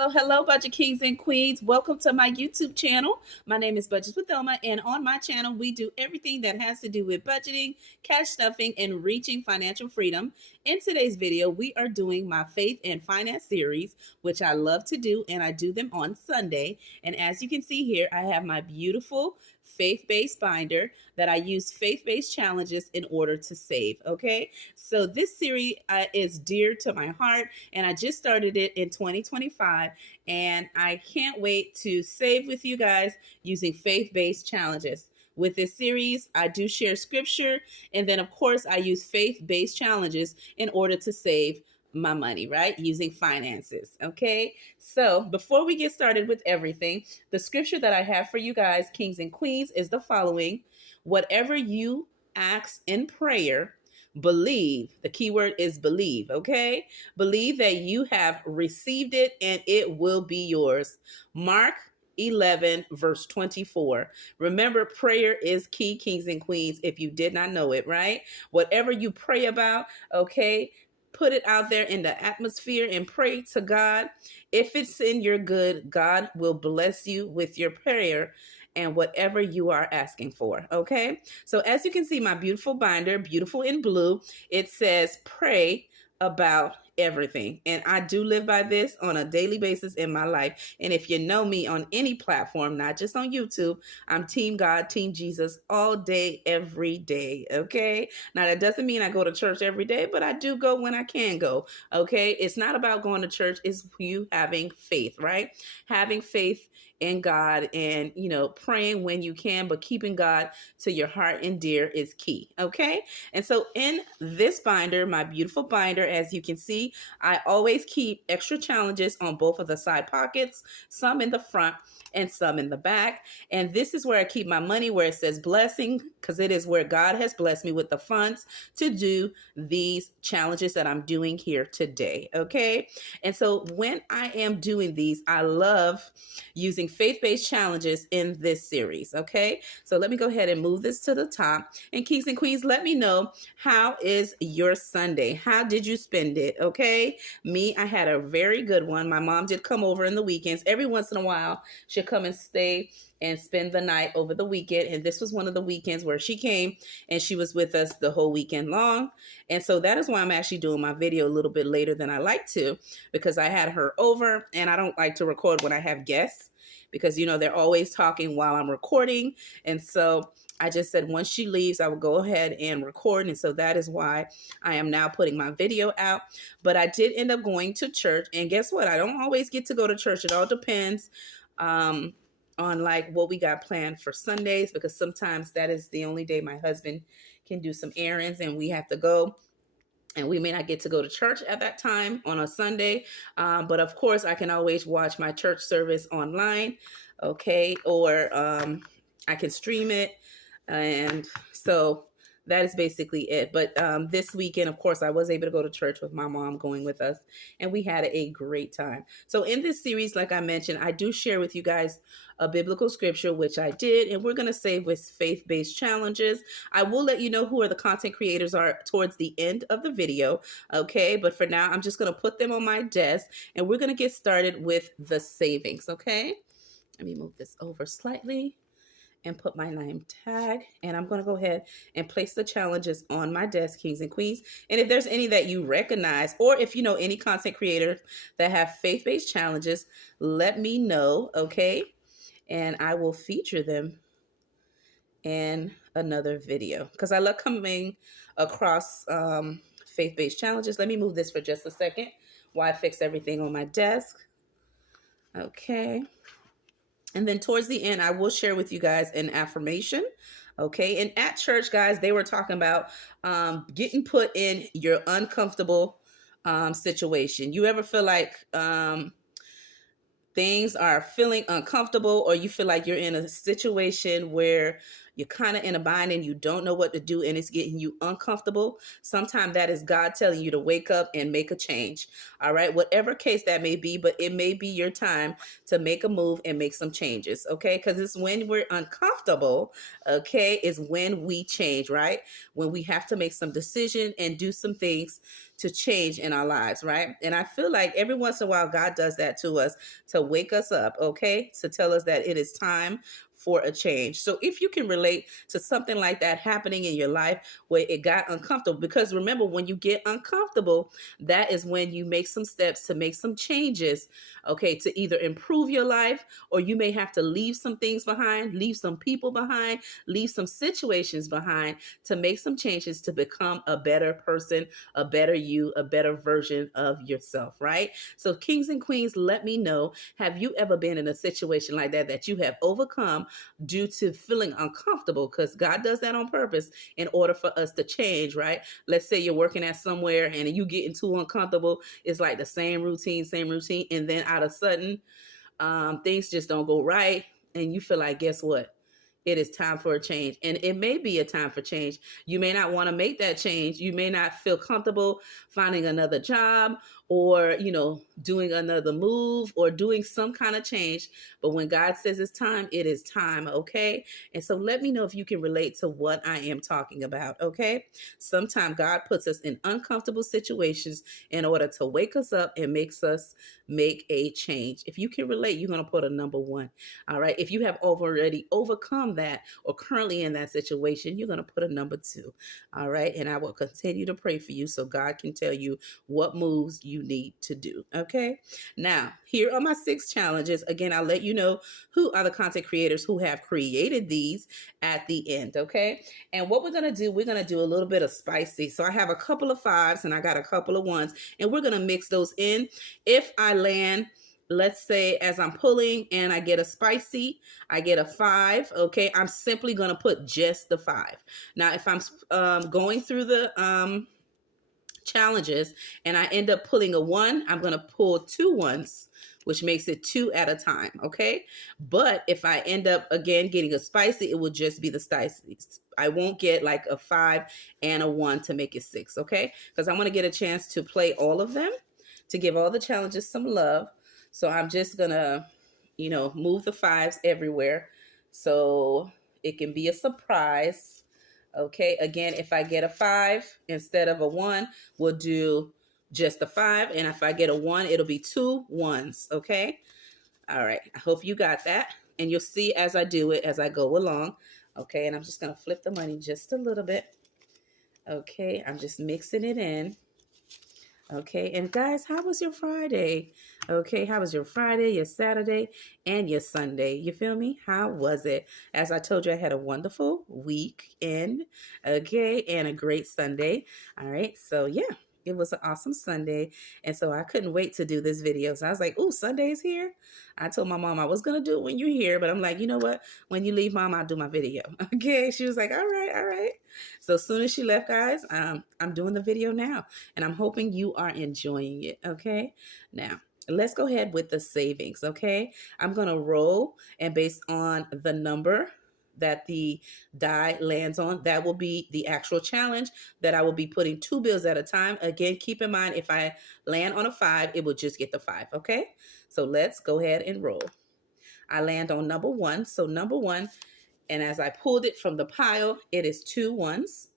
Hello, Budget Kings and Queens. Welcome to my YouTube channel. My name is Budgets with Elma, and on my channel, we do everything that has to do with budgeting, cash stuffing, and reaching financial freedom. In today's video, we are doing my faith and finance series, which I love to do, and I do them on Sunday. And as you can see here, I have my beautiful faith-based binder that I use faith-based challenges in order to save. Okay, so this series is dear to my heart, and I just started it in 2025, and I can't wait to save with you guys using faith-based challenges. With this series, I do share scripture, and then of course I use faith-based challenges in order to save my money, right? Using finances. Okay. So before we get started with everything, the scripture that I have for you guys, kings and queens, is the following: whatever you ask in prayer, believe. The key word is believe. Okay. Believe that you have received it and it will be yours. Mark 11 verse 24. Remember, prayer is key, kings and queens, if you did not know it, right? Whatever you pray about, okay, put it out there in the atmosphere and pray to God. If it's in your good, God will bless you with your prayer and whatever you are asking for. Okay. So as you can see, my beautiful binder, beautiful in blue, it says pray about everything. And I do live by this on a daily basis in my life. And if you know me on any platform, not just on YouTube, I'm Team God, Team Jesus all day, every day. Okay. Now that doesn't mean I go to church every day, but I do go when I can go. Okay. It's not about going to church. It's you having faith, right? Having faith in God and, praying when you can, but keeping God to your heart and dear is key. Okay. And so in this binder, my beautiful binder, as you can see, I always keep extra challenges on both of the side pockets, some in the front and some in the back. And this is where I keep my money, where it says blessing, because it is where God has blessed me with the funds to do these challenges that I'm doing here today. Okay. And so when I am doing these, I love using faith-based challenges in this series. Okay. So let me go ahead and move this to the top. And kings and queens, let me know, how is your Sunday? How did you spend it? Okay. Me, I had a very good one. My mom did come over in the weekends. Every once in a while, she'll come and stay and spend the night over the weekend. And this was one of the weekends where she came and she was with us the whole weekend long. And so that is why I'm actually doing my video a little bit later than I like to, because I had her over, and I don't like to record when I have guests because, they're always talking while I'm recording. And so I just said once she leaves, I will go ahead and record. And so that is why I am now putting my video out. But I did end up going to church. And guess what? I don't always get to go to church. It all depends on like what we got planned for Sundays, because sometimes that is the only day my husband can do some errands and we have to go. And we may not get to go to church at that time on a Sunday. But of course, I can always watch my church service online. Okay. Or I can stream it. And so that is basically it. But this weekend, of course, I was able to go to church with my mom going with us, and we had a great time. So in this series, like I mentioned, I do share with you guys a biblical scripture, which I did, and we're going to save with faith-based challenges. I will let you know who are the content creators are towards the end of the video. Okay. But for now, I'm just going to put them on my desk, and we're going to get started with the savings. Okay. Let me move this over slightly and put my name tag, and I'm going to go ahead and place the challenges on my desk, kings and queens. And if there's any that you recognize, or if you know any content creators that have faith-based challenges, let me know. Okay. And I will feature them in another video, because I love coming across faith-based challenges. Let me move this for just a second while I fix everything on my desk. Okay. And then towards the end, I will share with you guys an affirmation. Okay. And at church, guys, they were talking about getting put in your uncomfortable situation. You ever feel like things are feeling uncomfortable, or you feel like you're in a situation where you're kind of in a bind and you don't know what to do and it's getting you uncomfortable? Sometimes that is God telling you to wake up and make a change. All right. Whatever case that may be, but it may be your time to make a move and make some changes. Okay. Because it's when we're uncomfortable, okay, is when we change, right? When we have to make some decision and do some things to change in our lives, right? And I feel like every once in a while, God does that to us to wake us up, okay? To tell us that it is time for a change. So if you can relate to something like that happening in your life where it got uncomfortable, because remember, when you get uncomfortable, that is when you make some steps to make some changes, okay, to either improve your life, or you may have to leave some things behind, leave some people behind, leave some situations behind to make some changes to become a better person, a better you, a better version of yourself, right? So kings and queens, let me know, have you ever been in a situation like that you have overcome due to feeling uncomfortable? Because God does that on purpose in order for us to change, right? Let's say you're working at somewhere and you getting too uncomfortable. It's like the same routine, and then out of sudden, things just don't go right, and you feel like, guess what? It is time for a change. And it may be a time for change. You may not want to make that change. You may not feel comfortable finding another job, or, doing another move, or doing some kind of change. But when God says it's time, it is time, okay? And so let me know if you can relate to what I am talking about, okay? Sometimes God puts us in uncomfortable situations in order to wake us up and makes us make a change. If you can relate, you're going to put a number 1. All right. If you have already overcome that or currently in that situation, you're going to put a number 2. All right. And I will continue to pray for you so God can tell you what moves you need to do. Okay. Now, here are my 6 challenges. Again, I'll let you know who are the content creators who have created these at the end. Okay. And what we're going to do, we're going to do a little bit of spicy. So I have a couple of 5s and I got a couple of 1s, and we're going to mix those in. If I land, let's say, as I'm pulling and I get a spicy, I get a 5. Okay. I'm simply going to put just the 5. Now, if I'm going through the challenges and I end up pulling a 1, I'm going to pull 2 1s, which makes it 2 at a time. Okay. But if I end up again getting a spicy, it will just be the spicy. I won't get like a 5 and a 1 to make it 6. Okay. Because I want to get a chance to play all of them, to give all the challenges some love. So I'm just going to, move the 5s everywhere so it can be a surprise. Okay. Again, if I get a 5 instead of a 1, we'll do just the 5. And if I get a 1, it'll be 2 1s. Okay. All right. I hope you got that. And you'll see as I do it, as I go along. Okay. And I'm just going to flip the money just a little bit. Okay. I'm just mixing it in. Okay. And guys, how was your Friday? Okay. How was your Friday, your Saturday, and your Sunday? You feel me? How was it? As I told you, I had a wonderful weekend. Okay. And a great Sunday. All right. So yeah. It was an awesome Sunday. And so I couldn't wait to do this video. So I was like, oh, Sunday's here. I told my mom I was going to do it when you're here. But I'm like, you know what? When you leave, Mom, I'll do my video. Okay. She was like, all right, all right. So as soon as she left, guys, I'm doing the video now. And I'm hoping you are enjoying it. Okay. Now, let's go ahead with the savings. Okay. I'm going to roll. And based on the number that the die lands on, that will be the actual challenge that I will be putting 2 bills at a time. Again, keep in mind, if I land on a 5, it will just get the 5. Okay. So let's go ahead and roll. I land on number 1. So number 1, and as I pulled it from the pile, it is 2 1s.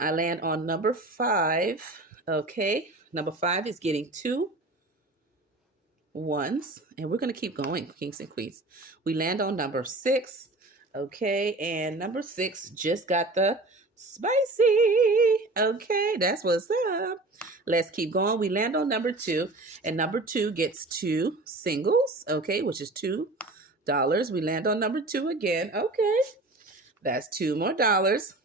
I land on number 5. Okay. Number 5 is getting 2 1s. And we're going to keep going, kings and queens. We land on number 6. Okay. And number 6 just got the spicy. Okay. That's what's up. Let's keep going. We land on number 2. And number 2 gets 2 singles. Okay. Which is $2. We land on number 2 again. Okay. That's 2 more dollars.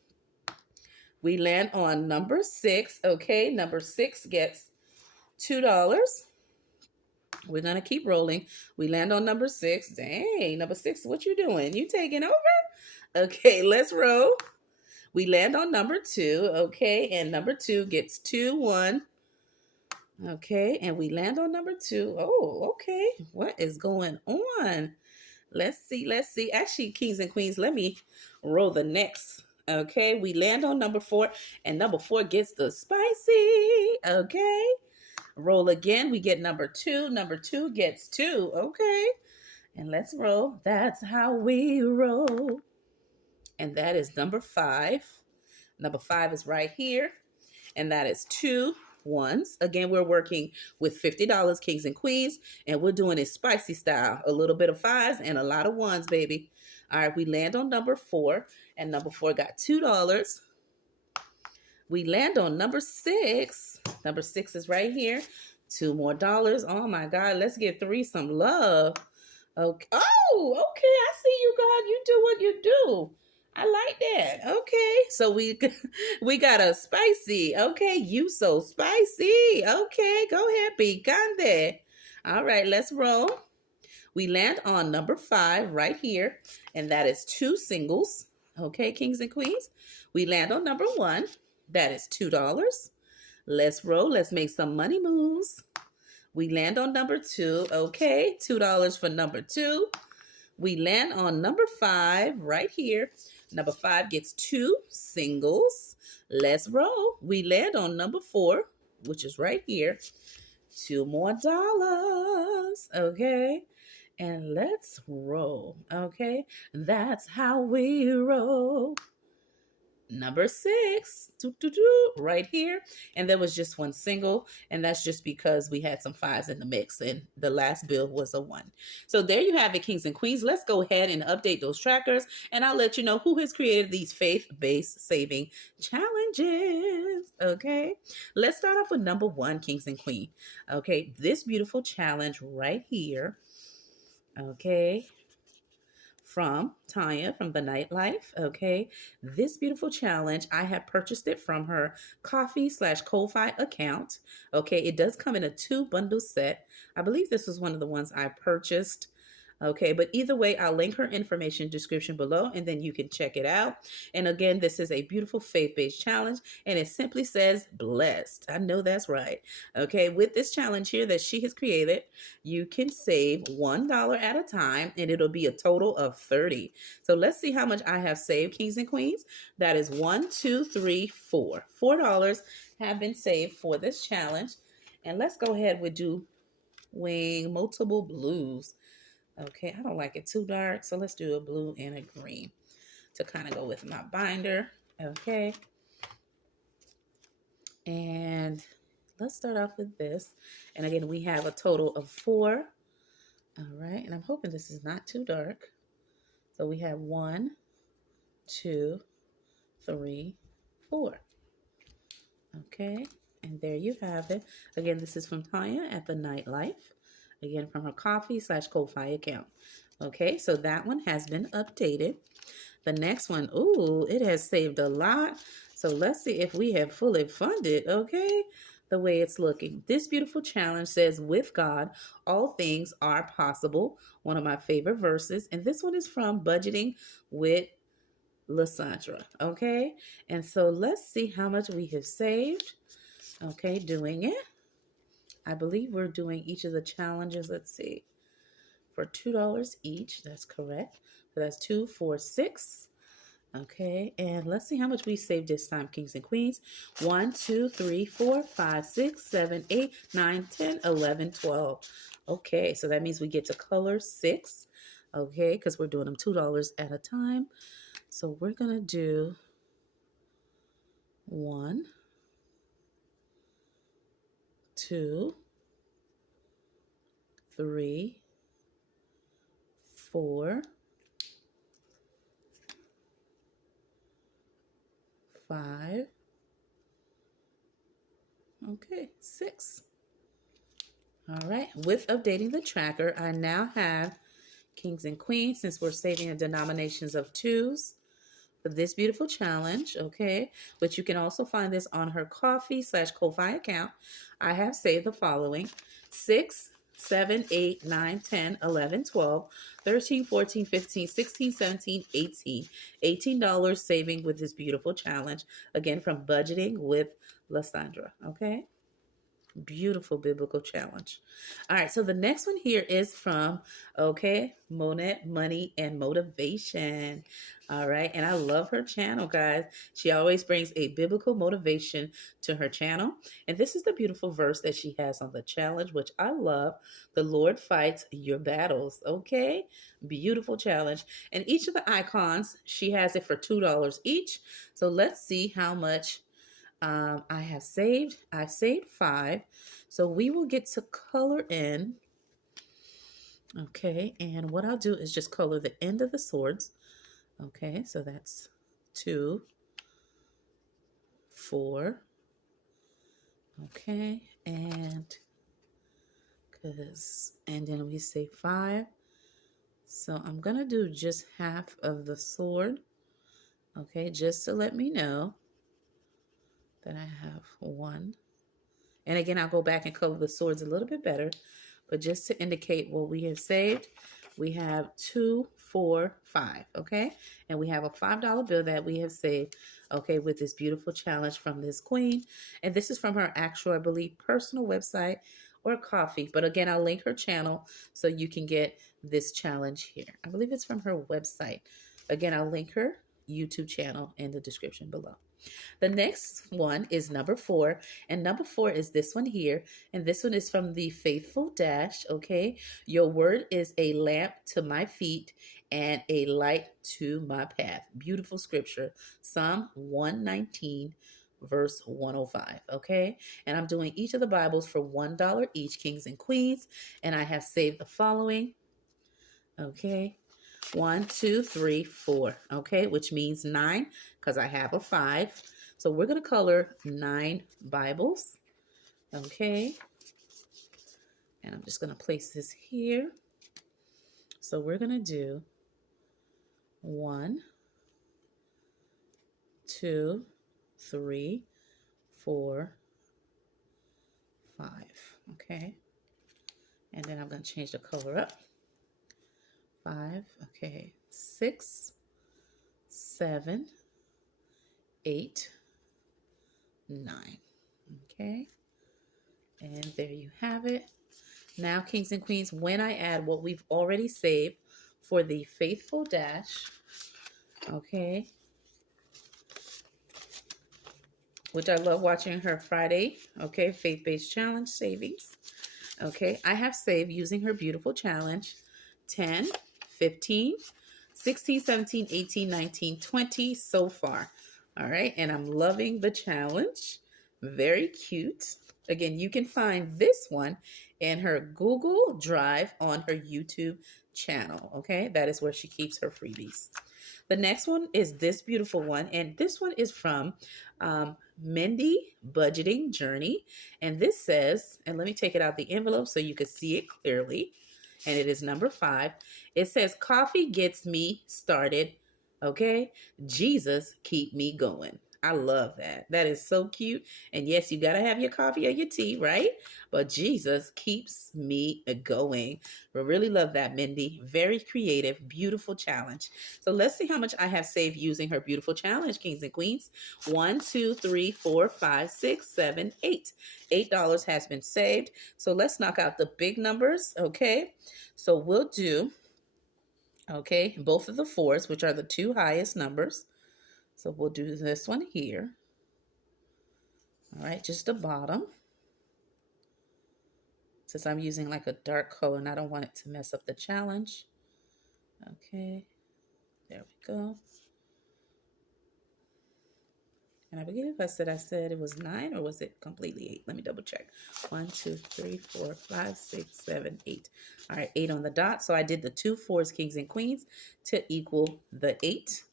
We land on number 6. Okay. Number 6 gets $2. We're going to keep rolling. We land on number 6. Dang, number 6, what you doing? You taking over? Okay, let's roll. We land on number 2. Okay, and number 2 gets 2 1. Okay, and we land on number 2. Oh, okay. What is going on? Let's see. Let's see. Actually, kings and queens, let me roll the next. Okay, we land on number 4, and number 4 gets the spicy. Okay. Roll again. We get number 2. Number 2 gets 2. Okay. And let's roll. That's how we roll. And that is number 5. Number 5 is right here. and that is 2 ones. Again, we're working with $50 kings and queens, and we're doing it spicy style. A little bit of 5s and a lot of 1s, baby. All right, we land on number 4, and number 4 got $2. We land on number 6. Number 6 is right here. 2 more dollars. Oh my God, let's give 3 some love. Okay. Oh, okay. I see you, God. You do what you do. I like that. Okay. So we got a spicy. Okay. You so spicy. Okay. Go ahead. Picante. All right. Let's roll. We land on number 5 right here. And that is 2 singles. Okay, kings and queens. We land on number 1. That is $2. Let's roll. Let's make some money moves. We land on number 2. Okay, $2 for number 2. We land on number 5 right here. Number 5 gets 2 singles. Let's roll. We land on number 4, which is right here. 2 more dollars. Okay. And let's roll. Okay. That's how we roll. Number 6, right here. And there was just 1 single, and that's just because we had some 5s in the mix, and the last bill was a 1. So there you have it, kings and queens. Let's go ahead and update those trackers, and I'll let you know who has created these faith-based saving challenges. Okay, let's start off with number 1, kings and queen. Okay, this beautiful challenge right here. Okay, from Tanya from the Nightlife. Okay, this beautiful challenge, I have purchased it from her Ko-fi account. Okay, it does come in a 2 bundle set. I believe this was one of the ones I purchased. Okay, but either way, I'll link her information description below, and then you can check it out. And again, this is a beautiful faith-based challenge, and it simply says blessed. I know that's right. Okay, with this challenge here that she has created, you can save $1 at a time, and it'll be a total of 30. So let's see how much I have saved, kings and queens. That is 1, 2, 3, 4. $4 have been saved for this challenge. And let's go ahead with doing multiple blues. Okay, I don't like it too dark, so let's do a blue and a green to kind of go with my binder. Okay, and let's start off with this. And again, we have a total of 4. All right, and I'm hoping this is not too dark. So we have 1, 2, 3, 4. Okay, and there you have it. Again, this is from Tanya at the Nightlife. Again, from her Ko-fi account. Okay, so that one has been updated. The next one, ooh, it has saved a lot. So let's see if we have fully funded, okay, the way it's looking. This beautiful challenge says, with God, all things are possible. One of my favorite verses. And this one is from Budgeting with Lysandra, okay? And so let's see how much we have saved, okay, doing it. I believe we're doing each of the challenges, let's see, for $2 each. That's correct. So that's 2, 4, 6. Okay, and let's see how much we saved this time, kings and queens. 1, 2, 3, 4, 5, 6, 7, 8, 9, 10, 11, 12. Okay, so that means we get to color 6. Okay, because we're doing them $2 at a time. So we're going to do 1, 2, 3, 4, 5, okay, 6. All right, with updating the tracker, I now have kings and queens, since we're saving in denominations of 2s. For this beautiful challenge, okay, but you can also find this on her Ko-fi account. I have saved the following: 6, 7, 8, 9, 10, 11, 12, 13, 14, 15, 16, 17, 18. $18 saving with this beautiful challenge. Again, from Budgeting with Lysandra, okay? Beautiful biblical challenge. All right, so the next one here is from, okay, Monette Money and Motivation. All right, and I love her channel, guys. She always brings a biblical motivation to her channel. And this is the beautiful verse that she has on the challenge, which I love. The Lord fights your battles. Okay, beautiful challenge. And each of the icons, she has it for $2 each. So let's see how much I've saved 5. So we will get to color in. Okay, and what I'll do is just color the end of the swords. Okay, so that's 2, 4. Okay, and then we say 5. So I'm gonna do just half of the sword. Okay, just to let me know that I have 1. And again, I'll go back and color the swords a little bit better, but just to indicate what we have saved, we have 2, 4, 5, okay? And we have a $5 bill that we have saved, okay, with this beautiful challenge from this queen. And this is from her actual, I believe, personal website or coffee. But again, I'll link her channel so you can get this challenge here. I believe it's from her website. Again, I'll link her YouTube channel in the description below. The next one is number 4, and number 4 is this one here, and this one is from the Faithful Dash, okay? Your word is a lamp to my feet and a light to my path. Beautiful scripture, Psalm 119, verse 105, okay? And I'm doing each of the Bibles for $1 each, kings and queens, and I have saved the following, okay? 1, 2, 3, 4, okay, which means 9 because I have a 5. So we're going to color 9 Bibles, okay, and I'm just going to place this here. So we're going to do 1, 2, 3, 4, 5, okay, and then I'm going to change the color up. 5, okay, 6, 7, 8, 9, okay, and there you have it. Now, kings and queens, when I add what we've already saved for the Faithful Dash, okay, which I love watching her Friday, okay, faith-based challenge savings, okay, I have saved using her beautiful challenge 10, 15, 16, 17, 18, 19, 20 so far. All right, and I'm loving the challenge. Very cute. Again, you can find this one in her Google Drive on her YouTube channel, okay? That is where she keeps her freebies. The next one is this beautiful one, and this one is from Mindy Budgeting Journey, and this says, and let me take it out the envelope so you can see it clearly, and it is number 5. It says, coffee gets me started, okay? Jesus keep me going. I love that. That is so cute. And yes, you got to have your coffee or your tea, right? But Jesus keeps me going. I really love that, Mindy. Very creative, beautiful challenge. So let's see how much I have saved using her beautiful challenge, kings and queens. 1, 2, 3, 4, 5, 6, 7, 8. $8 has been saved. So let's knock out the big numbers, okay? So we'll do, okay, both of the 4s, which are the 2 highest numbers. So we'll do this one here. All right, just the bottom. Since I'm using like a dark color and I don't want it to mess up the challenge. Okay, there we go. And I believe I said it was 9, or was it completely 8? Let me double check. 1, 2, 3, 4, 5, 6, 7, 8. All right, 8 on the dot. So I did the 2 4s, kings and queens, to equal the 8.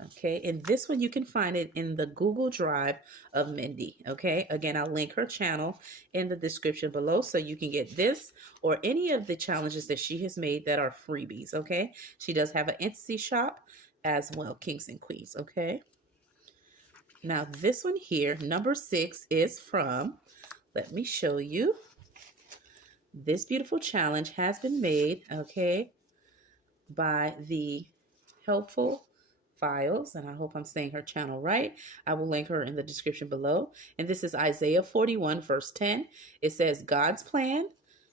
Okay, and this one you can find it in the Google Drive of Mindy. Okay, again, I'll link her channel in the description below so you can get this or any of the challenges that she has made that are freebies. Okay, she does have an Etsy shop as well, kings and queens. Okay, now this one here, number 6, is from, let me show you. This beautiful challenge has been made, okay, by the Helpful Files, and I hope I'm saying her channel right. I will link her in the description below. And this is Isaiah 41, verse 10. It says God's plan,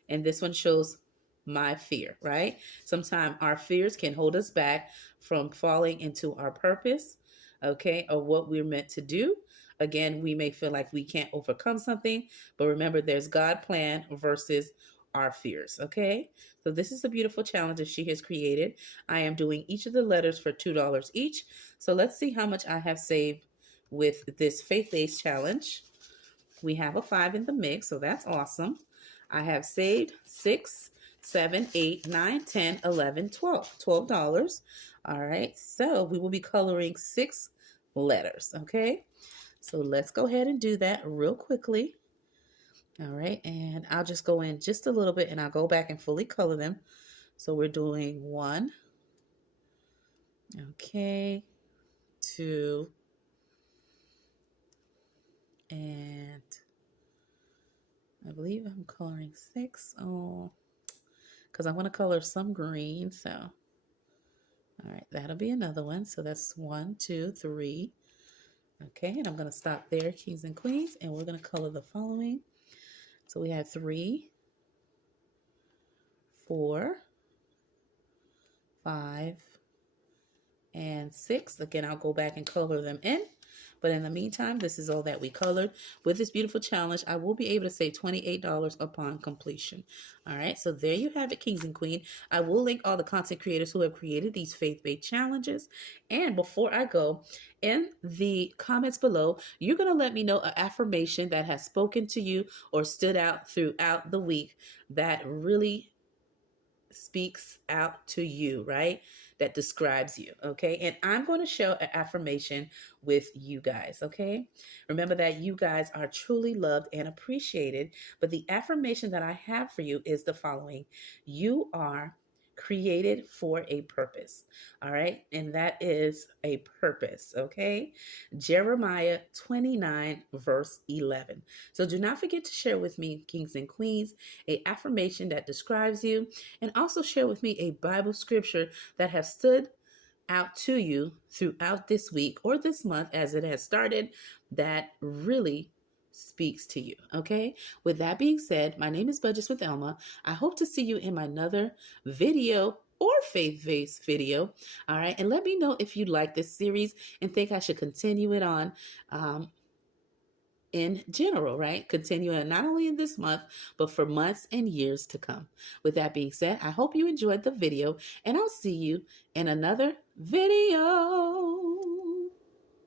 and this one shows my fear, right? Sometimes our fears can hold us back from falling into our purpose, okay, or what we're meant to do. Again, we may feel like we can't overcome something, but remember, there's God plan versus our fears, okay? So this is a beautiful challenge that she has created. I am doing each of the letters for $2 each. So let's see how much I have saved with this faith-based challenge. We have a 5 in the mix, so that's awesome. I have saved 6, 7, 8, 9, 10, 11, 12. $12. All right, so we will be coloring 6 letters, okay? So let's go ahead and do that real quickly. All right, and I'll just go in just a little bit and I'll go back and fully color them. So we're doing 1, okay, 2, and I believe I'm coloring 6. Oh, because I want to color some green. So, all right, that'll be another one. So that's 1, 2, 3. Okay, and I'm going to stop there, kings and queens, and we're going to color the following. So we have 3, 4, 5, and 6. Again, I'll go back and color them in. But in the meantime, this is all that we colored. With this beautiful challenge, I will be able to save $28 upon completion. All right, so there you have it, kings and queen. I will link all the content creators who have created these faith-based challenges. And before I go, in the comments below, you're going to let me know an affirmation that has spoken to you or stood out throughout the week that really speaks out to you, right? That describes you, okay? And I'm going to share an affirmation with you guys, okay? Remember that you guys are truly loved and appreciated, but the affirmation that I have for you is the following. You are created for a purpose, all right? And that is a purpose, okay? Jeremiah 29, verse 11. So do not forget to share with me, kings and queens, a affirmation that describes you, and also share with me a Bible scripture that has stood out to you throughout this week or this month as it has started that really speaks to you, okay? With that being said, my name is Budgets with Elma. I hope to see you in my another video or faith-based video, all right? And let me know if you like this series and think I should continue it on in general, right? Continuing not only in this month, but for months and years to come. With that being said, I hope you enjoyed the video and I'll see you in another video.